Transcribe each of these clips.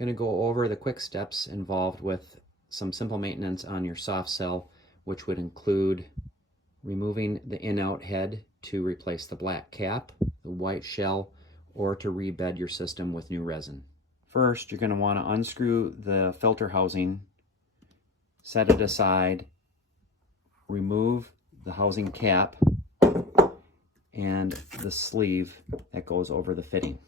I'm going to go over the quick steps involved with some simple maintenance on your SoftCell, which would include removing the in-out head to replace the black cap, the white shell, or to rebed your system with new resin. First, you're going to want to unscrew the filter housing, set it aside, remove the housing cap and the sleeve that goes over the fitting.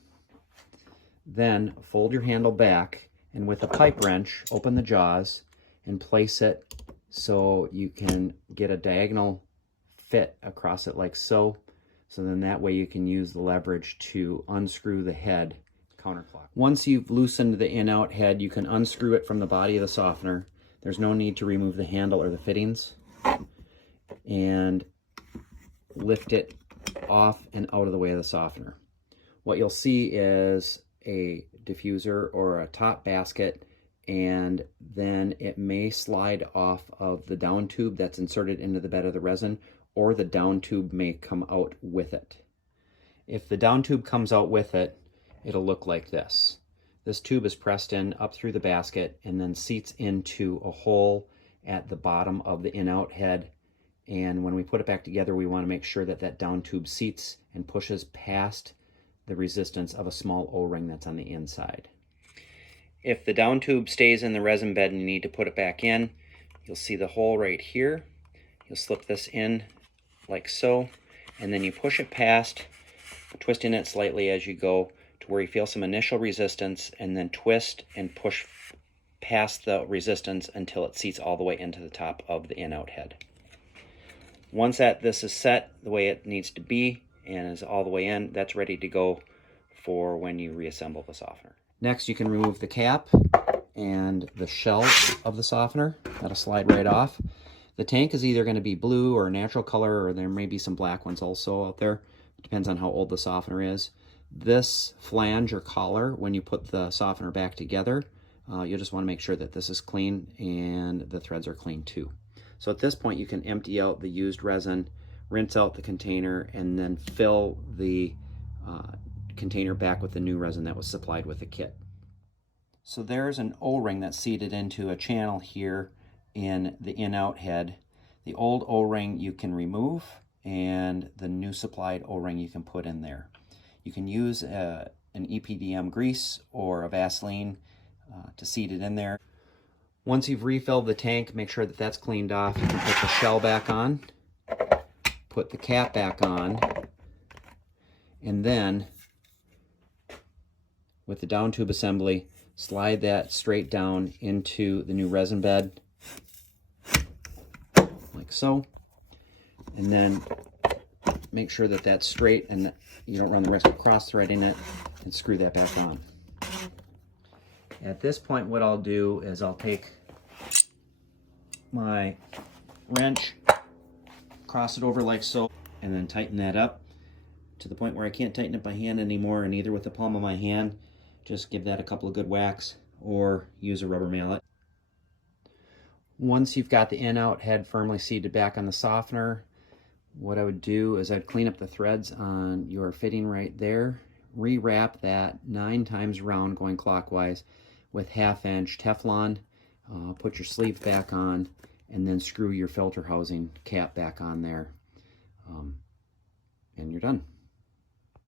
Then fold your handle back and with a pipe wrench, open the jaws and place it so you can get a diagonal fit across it like so. So then that way you can use the leverage to unscrew the head counterclockwise. Once you've loosened the in-out head, you can unscrew it from the body of the softener. There's no need to remove the handle or the fittings. And lift it off and out of the way of the softener. What you'll see is a diffuser or a top basket, and then it may slide off of the down tube that's inserted into the bed of the resin, or the down tube may come out with it. If the down tube comes out with it, it'll look like this. This tube is pressed in up through the basket and then seats into a hole at the bottom of the in-out head. And when we put it back together, we want to make sure that that down tube seats and pushes past the resistance of a small O-ring that's on the inside. If the down tube stays in the resin bed and you need to put it back in, you'll see the hole right here. You'll slip this in like so, and then you push it past, twisting it slightly as you go to where you feel some initial resistance, and then twist and push past the resistance until it seats all the way into the top of the in-out head. Once this is set the way it needs to be and is all the way in, that's ready to go for when you reassemble the softener. Next, you can remove the cap and the shell of the softener. That'll slide right off. The tank is either going to be blue or a natural color, or there may be some black ones also out there. It depends on how old the softener is. This flange or collar, when you put the softener back together, you'll just want to make sure that this is clean and the threads are clean too. So at this point, you can empty out the used resin, rinse out the container, and then fill the container back with the new resin that was supplied with the kit. So there's an O-ring that's seated into a channel here in the in-out head. The old O-ring you can remove, and the new supplied O-ring you can put in there. You can use an EPDM grease or a Vaseline to seat it in there. Once you've refilled the tank, make sure that that's cleaned off. You can put the shell back on, put the cap back on, and then with the down tube assembly, slide that straight down into the new resin bed, like so. And then make sure that that's straight and that you don't run the risk of cross-threading it, and screw that back on. At this point, what I'll do is I'll take my wrench, cross it over like so, and then tighten that up to the point where I can't tighten it by hand anymore, and either with the palm of my hand, just give that a couple of good whacks, or use a rubber mallet. Once you've got the in-out head firmly seated back on the softener, what I would do is I'd clean up the threads on your fitting right there, rewrap that 9 times round going clockwise with 1/2 inch Teflon, put your sleeve back on, and then screw your filter housing cap back on there, and you're done.